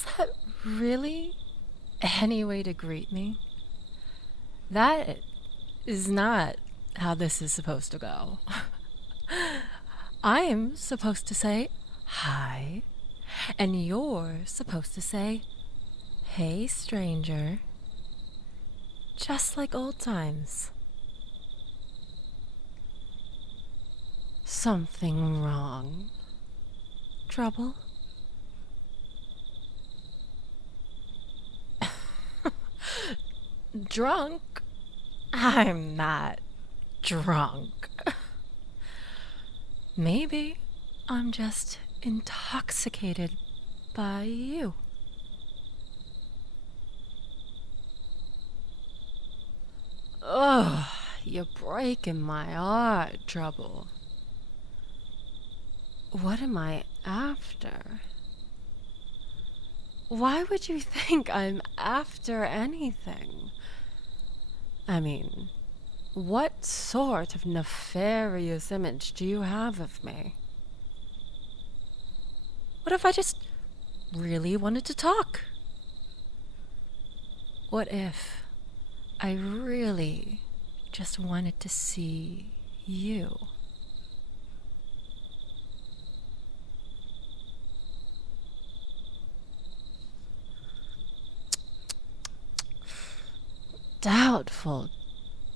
Is that really any way to greet me? That is not how this is supposed to go. I am supposed to say hi, and you're supposed to say, hey, stranger. Just like old times. Something wrong? Trouble? Drunk? I'm not drunk. Maybe I'm just intoxicated by you. Ugh, you're breaking my heart, Trouble. What am I after? Why would you think I'm after anything? I mean, what sort of nefarious image do you have of me? What if I just really wanted to talk? What if I really just wanted to see you?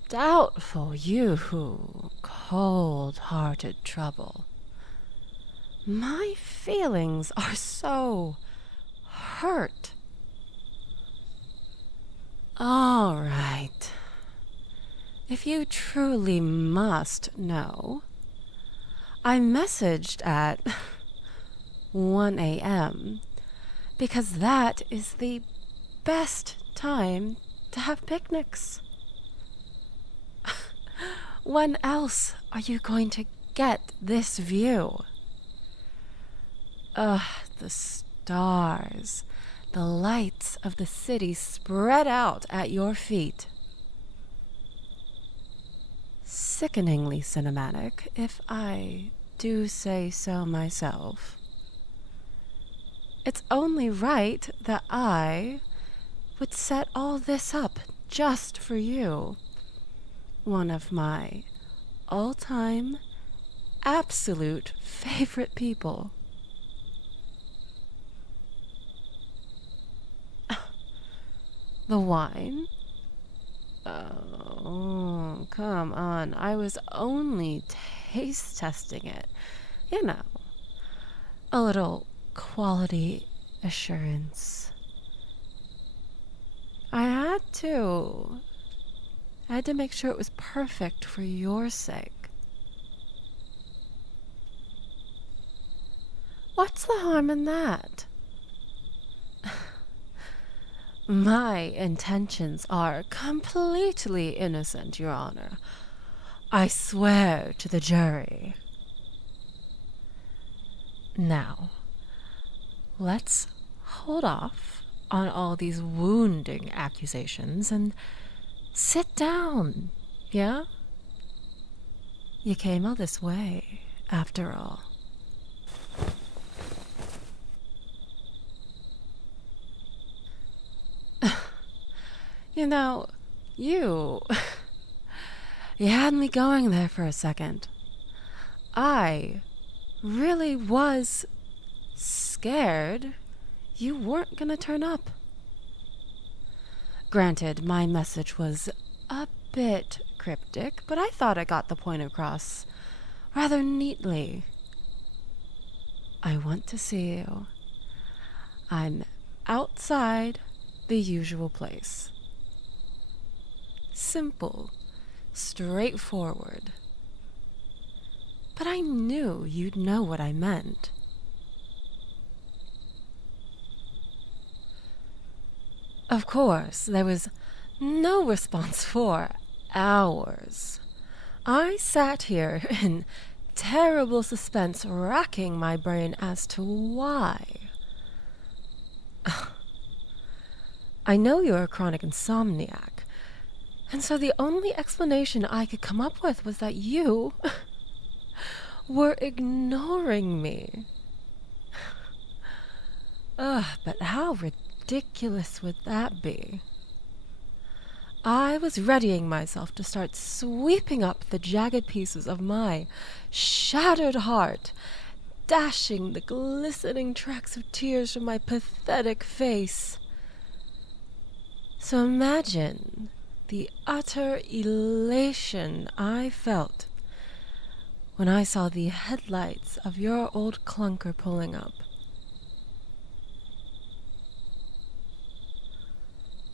Doubtful, you cold-hearted Trouble. My feelings are so hurt. All right. If you truly must know, I messaged at 1 a.m. because that is the best time to have picnics. When else are you going to get this view? The stars, the lights of the city spread out at your feet. Sickeningly cinematic, if I do say so myself. It's only right that I would set all this up just for you. One of my all-time absolute favorite people. The wine? Oh, come on. I was only taste testing it. You know, a little quality assurance. I had to make sure it was perfect for your sake. What's the harm in that? My intentions are completely innocent, Your Honor. I swear to the jury. Now, let's hold off on all these wounding accusations and sit down, yeah? You came all this way, after all. You know, you had me going there for a second. I really was scared you weren't gonna turn up. Granted, my message was a bit cryptic, but I thought I got the point across rather neatly. I want to see you. I'm outside the usual place. Simple, straightforward. But I knew you'd know what I meant. Of course, there was no response for hours. I sat here in terrible suspense, racking my brain as to why. I know you're a chronic insomniac, and so the only explanation I could come up with was that you were ignoring me. Ugh, but how ridiculous would that be? I was readying myself to start sweeping up the jagged pieces of my shattered heart, dashing the glistening tracks of tears from my pathetic face. So imagine the utter elation I felt when I saw the headlights of your old clunker pulling up.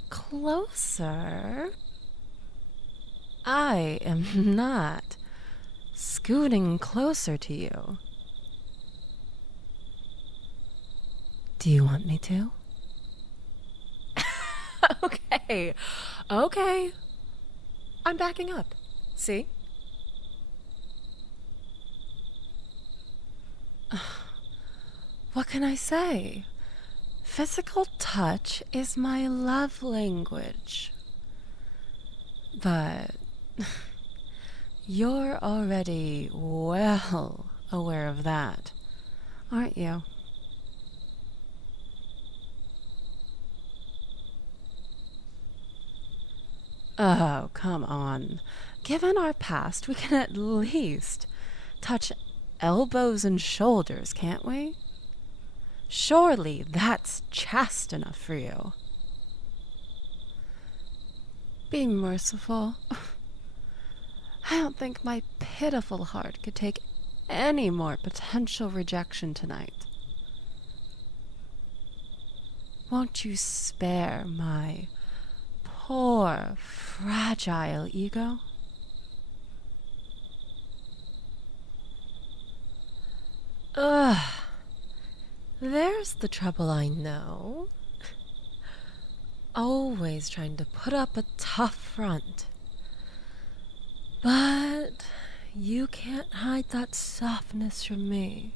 Closer? I am not scooting closer to you. Do you want me to? Okay. I'm backing up. See? What can I say? Physical touch is my love language. But you're already well aware of that, aren't you? Oh, come on. Given our past, we can at least touch elbows and shoulders, can't we? Surely that's chaste enough for you. Be merciful. I don't think my pitiful heart could take any more potential rejection tonight. Won't you spare my poor, fragile ego? Ugh. There's the trouble, I know. Always trying to put up a tough front. But you can't hide that softness from me.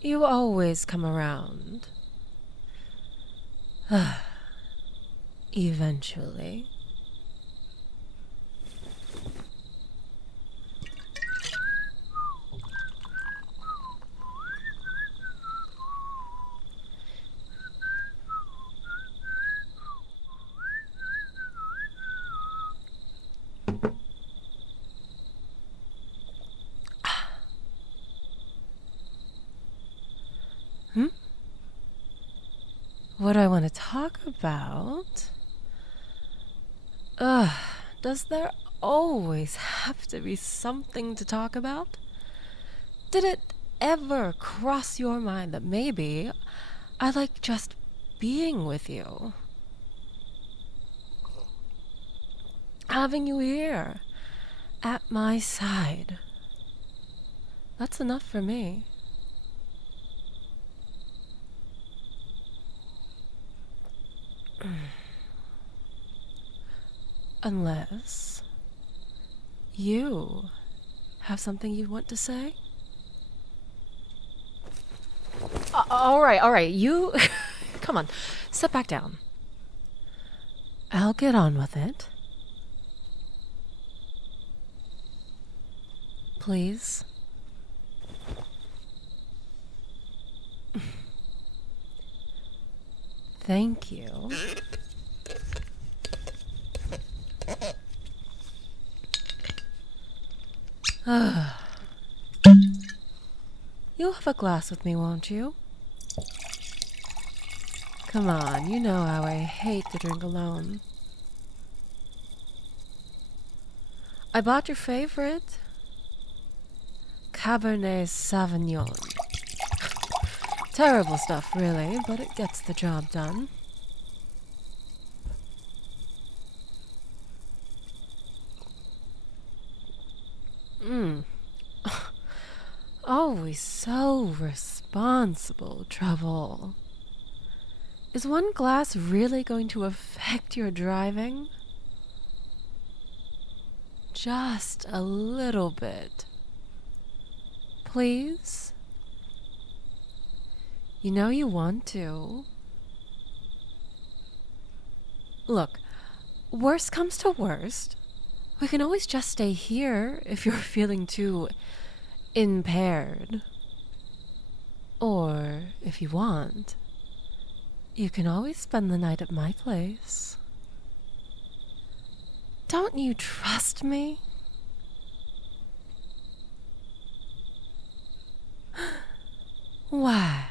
You always come around. Eventually. What I want to talk about? Does there always have to be something to talk about? Did it ever cross your mind that maybe I like just being with you? Having you here, at my side. That's enough for me. Unless you have something you want to say? All right, you... Come on, sit back down. I'll get on with it. Please. Thank you. You'll have a glass with me, won't you? Come on, you know how I hate to drink alone. I bought your favorite. Cabernet Sauvignon. Terrible stuff, really, but it gets the job done. Always so responsible, Trouble. Is one glass really going to affect your driving? Just a little bit. Please? You know you want to. Look, worst comes to worst. We can always just stay here if you're feeling too impaired. Or, if you want, you can always spend the night at my place. Don't you trust me? Why,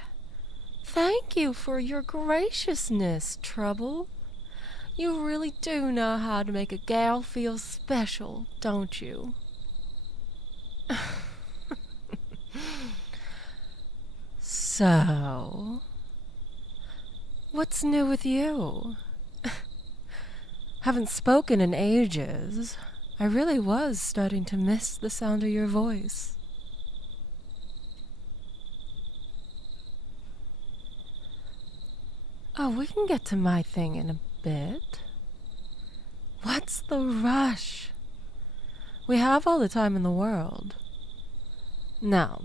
thank you for your graciousness, Trouble. You really do know how to make a gal feel special, don't you? So, what's new with you? Haven't spoken in ages. I really was starting to miss the sound of your voice. Oh, we can get to my thing in a bit. What's the rush? We have all the time in the world. Now,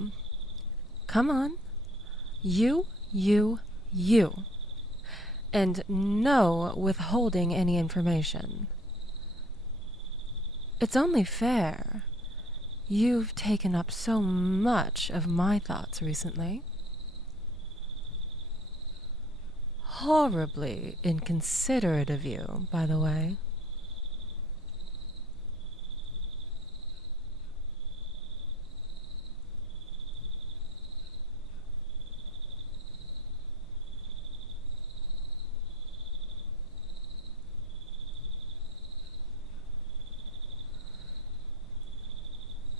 come on. You. And no withholding any information. It's only fair. You've taken up so much of my thoughts recently. Horribly inconsiderate of you, by the way.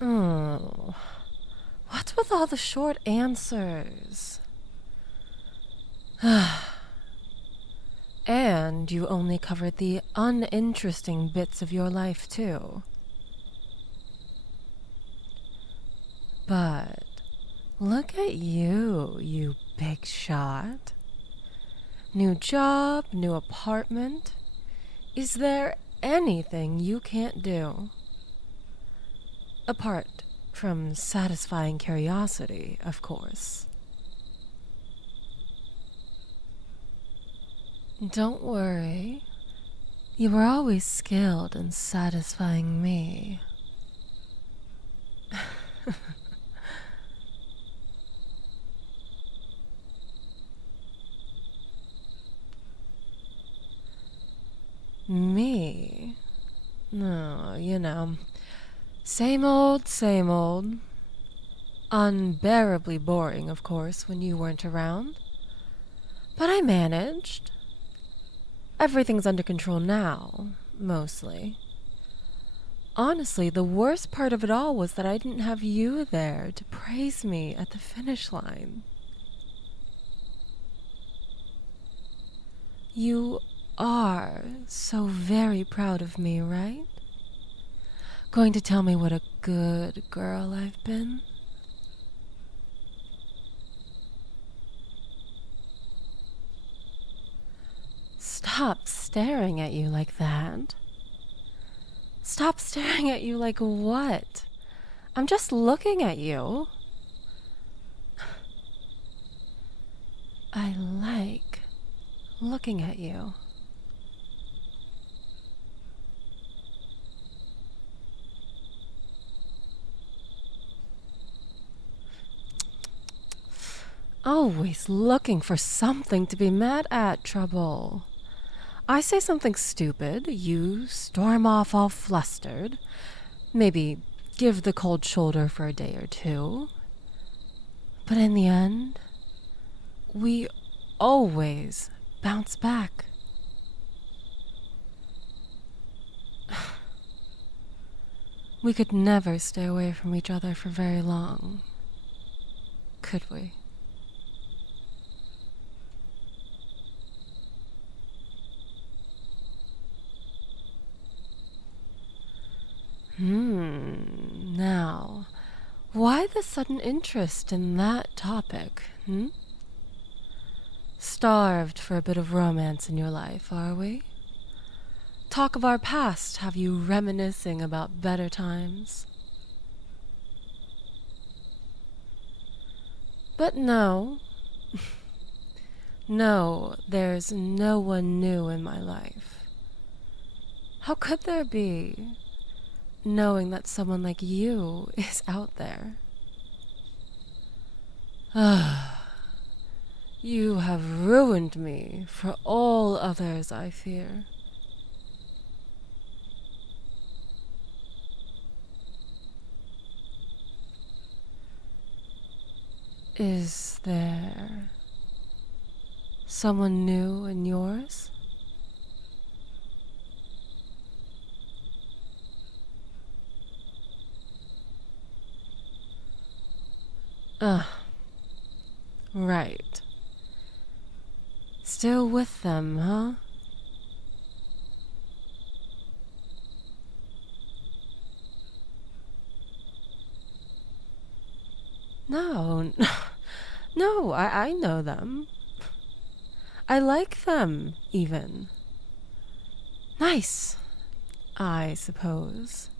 Oh, what's with all the short answers? And you only covered the uninteresting bits of your life, too. But look at you, you big shot. New job, new apartment. Is there anything you can't do? Apart from satisfying curiosity, of course. Don't worry. You were always skilled in satisfying me. Me? No, same old, same old. Unbearably boring, of course, when you weren't around. But I managed. Everything's under control now, mostly. Honestly, the worst part of it all was that I didn't have you there to praise me at the finish line. You are so very proud of me, right? Going to tell me what a good girl I've been? Stop staring at you like that. Stop staring at you like what? I'm just looking at you. I like looking at you. Always looking for something to be mad at, Trouble. I say something stupid, you storm off all flustered, maybe give the cold shoulder for a day or two. But in the end, we always bounce back. We could never stay away from each other for very long, could we? Now, why the sudden interest in that topic, Starved for a bit of romance in your life, are we? Talk of our past have you reminiscing about better times? But no. No, there's no one new in my life. How could there be, knowing that someone like you is out there? You have ruined me for all others, I fear. Is there someone new in yours? Right. Still with them, huh? No, no, I know them. I like them, even. Nice, I suppose.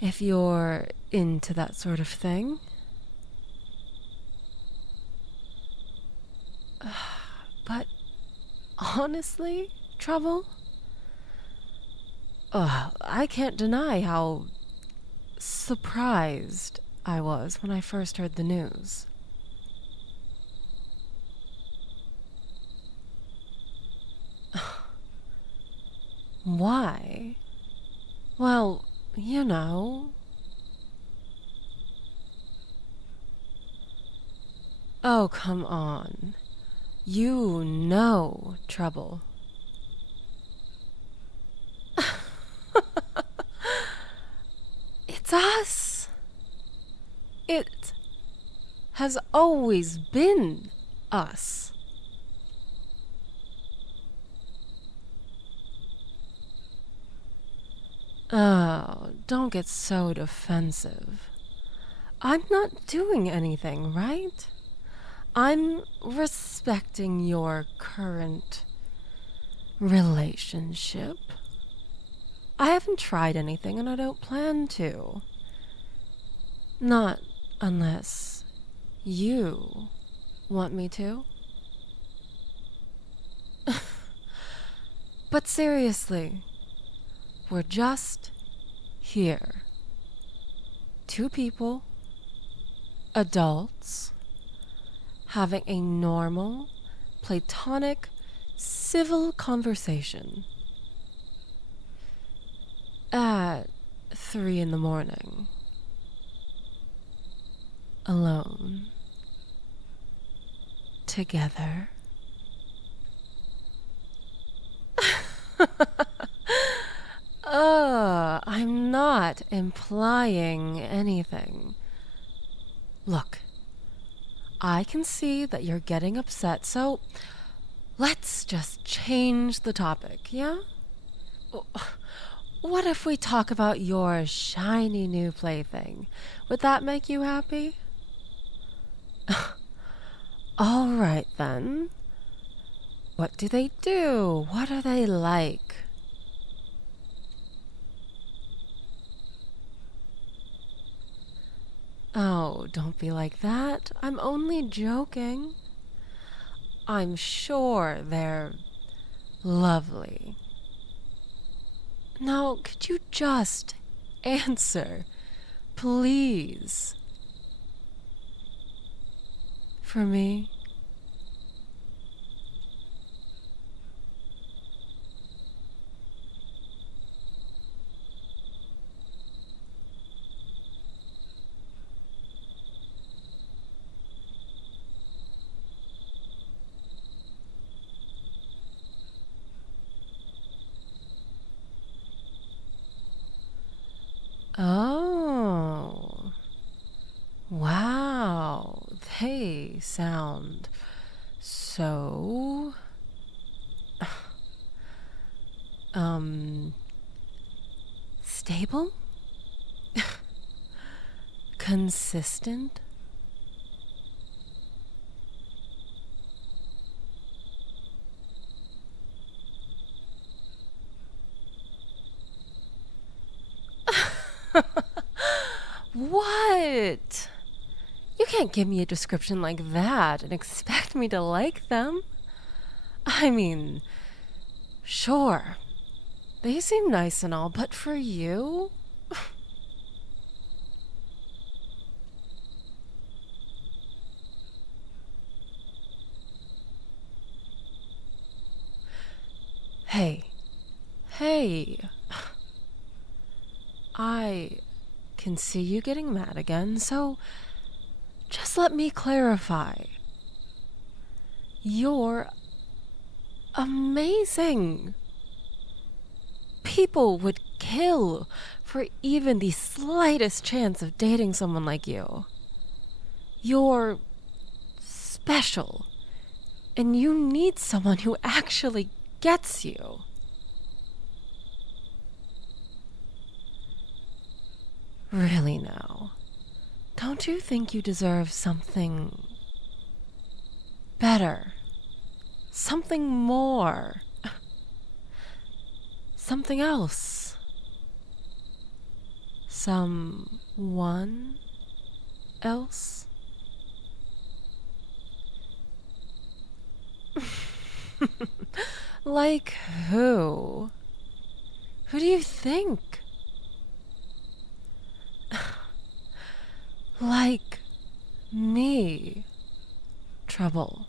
If you're into that sort of thing. But honestly, Trouble? I can't deny how surprised I was when I first heard the news. Why? Well, you know. Oh, come on. You know Trouble. It's us. It has always been us. Oh, don't get so defensive. I'm not doing anything, right? I'm respecting your current relationship. I haven't tried anything and I don't plan to. Not unless you want me to. But seriously, we're just here. Two people, adults, having a normal, platonic, civil conversation. At 3 in the morning. Alone. Together. I'm not implying anything. Look, I can see that you're getting upset, so let's just change the topic, yeah? What if we talk about your shiny new plaything? Would that make you happy? All right, then. What do they do? What are they like? Oh, don't be like that. I'm only joking. I'm sure they're lovely. Now, could you just answer, please? For me? Oh. Wow. They sound so... stable? Consistent? What? You can't give me a description like that and expect me to like them. I mean, sure, they seem nice and all, but for you? Hey. I can see you getting mad again, so just let me clarify. You're amazing. People would kill for even the slightest chance of dating someone like you. You're special, and you need someone who actually gets you. Really now, don't you think you deserve something better? Something more? Something else? Someone else? Like who? Who do you think? Like me, Trouble.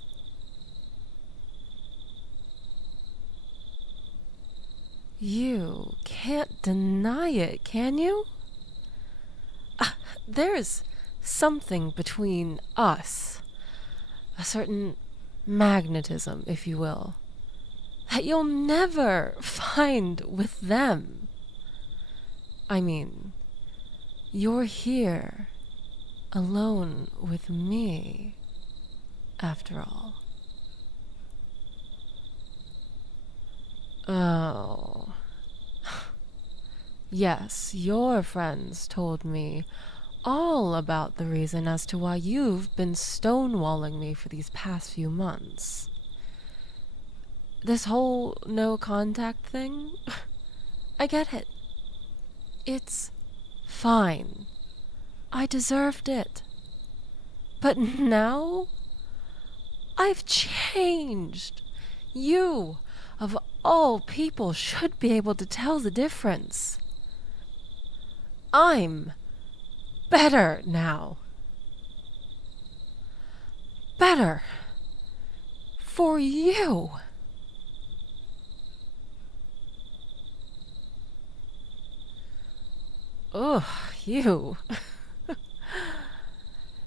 You can't deny it, can you? There's something between us, a certain magnetism, if you will, that you'll never find with them. I mean, you're here, alone with me, after all. Oh. Yes, your friends told me all about the reason as to why you've been stonewalling me for these past few months. This whole no contact thing, I get it. It's fine. I deserved it. But now, I've changed. You, of all people, should be able to tell the difference. I'm better now. Better. For you. Ugh, you.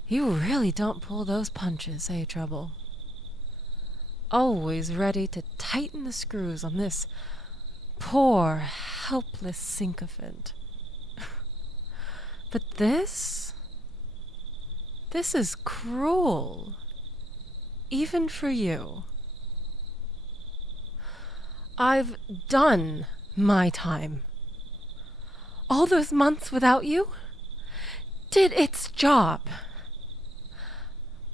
You really don't pull those punches, eh, Trouble? Always ready to tighten the screws on this poor, helpless sycophant. But this is cruel. Even for you. I've done my time. All those months without you did its job.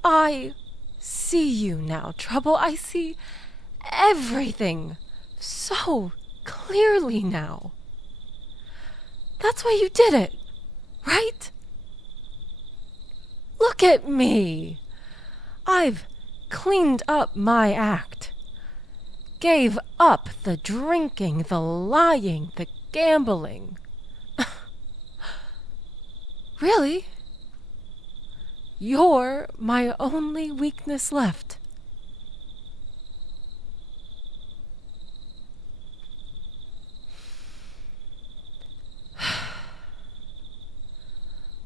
I see you now, Trouble. I see everything so clearly now. That's why you did it, right? Look at me. I've cleaned up my act. Gave up the drinking, the lying, the gambling. Really? You're my only weakness left.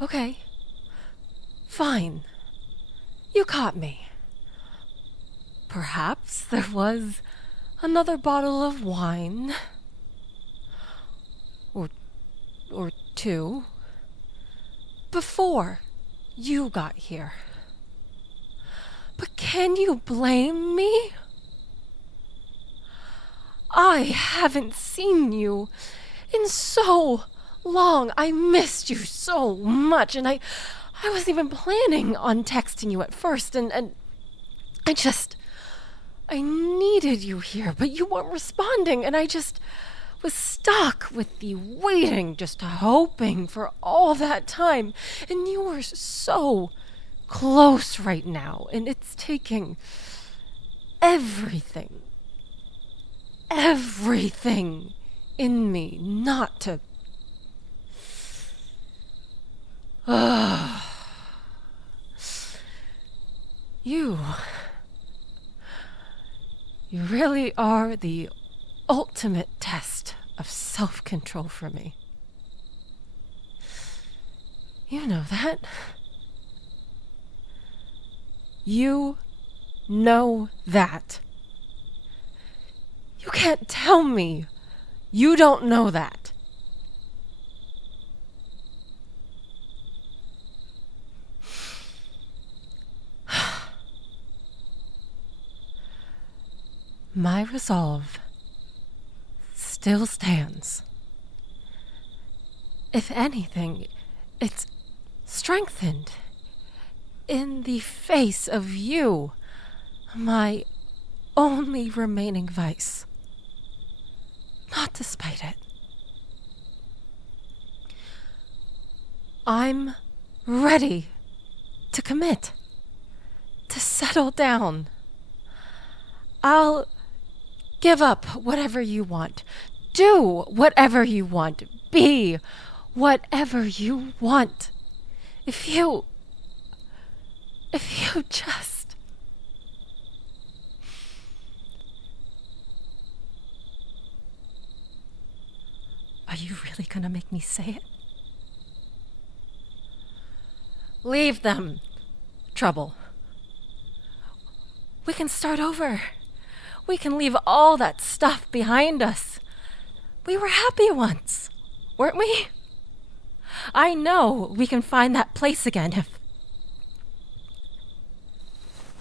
Okay. Fine. You caught me. Perhaps there was another bottle of wine. Or two. Before you got here. But can you blame me? I haven't seen you in so long. I missed you so much, and I wasn't even planning on texting you at first, and I needed you here, but you weren't responding, and I just was stuck with the waiting, just hoping for all that time. And you were so close right now, and it's taking everything in me not to... You really are the ultimate test of self-control for me. You know that. You know that. You can't tell me you don't know that. My resolve still stands. If anything, it's strengthened in the face of you, my only remaining vice. Not despite it. I'm ready to commit, to settle down. I'll give up whatever you want. Do whatever you want. Be whatever you want. If you just... Are you really gonna make me say it? Leave them, Trouble. We can start over. We can leave all that stuff behind us. We were happy once, weren't we? I know we can find that place again if...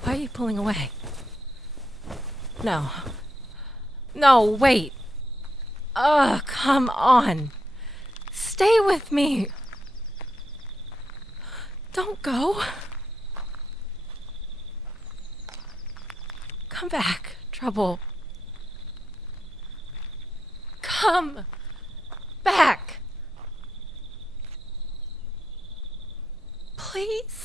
Why are you pulling away? No. No, wait. Ugh, come on. Stay with me. Don't go. Come back, Trouble. Come back. Please.